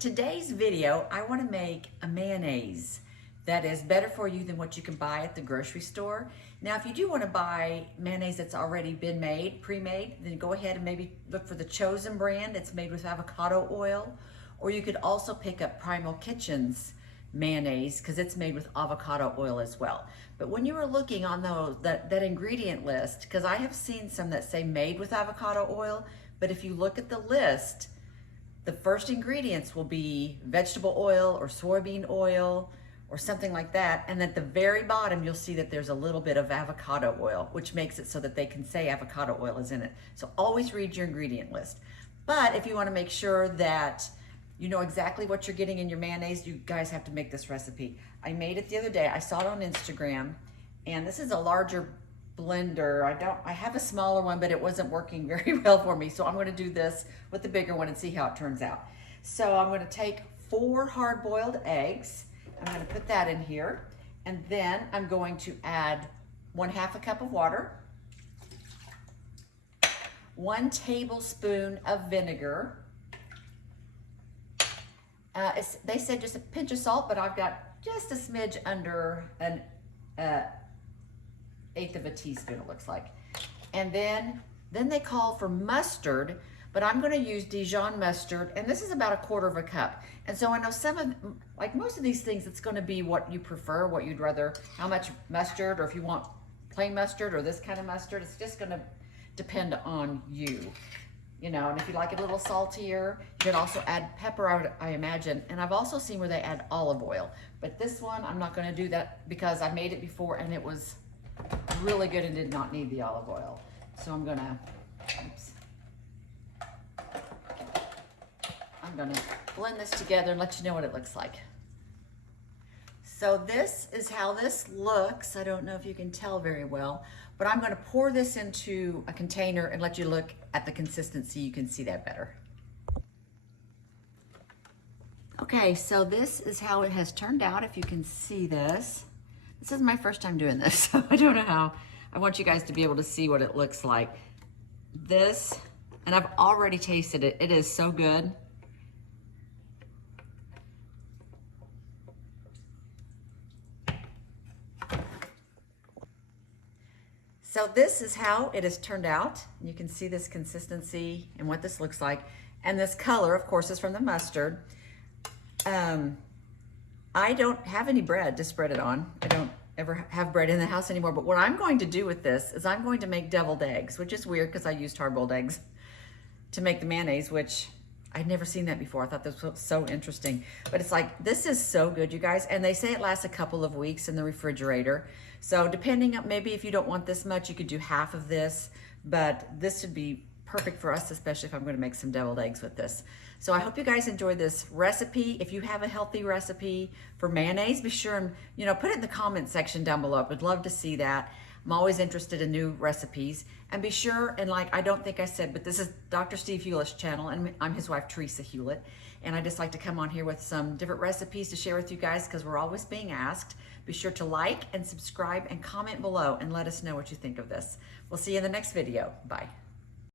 today's video, I want to make a mayonnaise that is better for you than what you can buy at the grocery store. Now, if you do want to buy mayonnaise that's already been made, pre-made, then go ahead and maybe look for the Chosen brand. It's made with avocado oil. Or you could also pick up Primal Kitchen's mayonnaise because it's made with avocado oil as well. But when you were looking on that ingredient list, because I have seen some that say made with avocado oil, but if you look at the list, the first ingredients will be vegetable oil or soybean oil or something like that. And at the very bottom, you'll see that there's a little bit of avocado oil, which makes it so that they can say avocado oil is in it. So always read your ingredient list. But if you want to make sure that you know exactly what you're getting in your mayonnaise, you guys have to make this recipe. I made it the other day. I saw it on Instagram, and this is a larger blender. I have a smaller one, but it wasn't working very well for me. So I'm going to do this with the bigger one and see how it turns out. So I'm going to take 4 hard-boiled eggs. I'm going to put that in here. And then I'm going to add 1/2 a cup of water, 1 tablespoon of vinegar. They said just a pinch of salt, but I've got just a smidge under an 1/8 of a teaspoon, it looks like. And then they call for mustard, but I'm going to use Dijon mustard, and this is about 1/4 cup. And so I know like most of these things, it's going to be what you prefer, what you'd rather, how much mustard, or if you want plain mustard or this kind of mustard. It's just going to depend on you. You know, and if you like it a little saltier, you can also add pepper, I imagine. And I've also seen where they add olive oil. But this one, I'm not going to do that because I made it before and it was really good and did not need the olive oil. So I'm going to blend this together and let you know what it looks like. So this is how this looks. I don't know if you can tell very well, but I'm going to pour this into a container and let you look at the consistency. You can see that better. Okay, so this is how it has turned out. If you can see this. This is my first time doing this, so I don't know how. I want you guys to be able to see what it looks like. This, and I've already tasted it. It is so good. So this is how it has turned out. You can see this consistency and what this looks like. And this color, of course, is from the mustard. I don't have any bread to spread it on. I don't ever have bread in the house anymore. But what I'm going to do with this is I'm going to make deviled eggs, which is weird because I used hard-boiled eggs to make the mayonnaise, which I'd never seen that before. I thought this was so interesting. But it's like, this is so good, you guys. And they say it lasts a couple of weeks in the refrigerator. So depending on, maybe if you don't want this much, you could do half of this. But this would be perfect for us, especially if I'm going to make some deviled eggs with this. So I hope you guys enjoy this recipe. If you have a healthy recipe for mayonnaise, be sure and, you know, put it in the comment section down below. I'd love to see that. I'm always interested in new recipes. And be sure, and like, I don't think I said, but this is Dr. Steve Hewlett's channel, and I'm his wife, Teresa Hewlett. And I just like to come on here with some different recipes to share with you guys because we're always being asked. Be sure to like and subscribe and comment below and let us know what you think of this. We'll see you in the next video. Bye.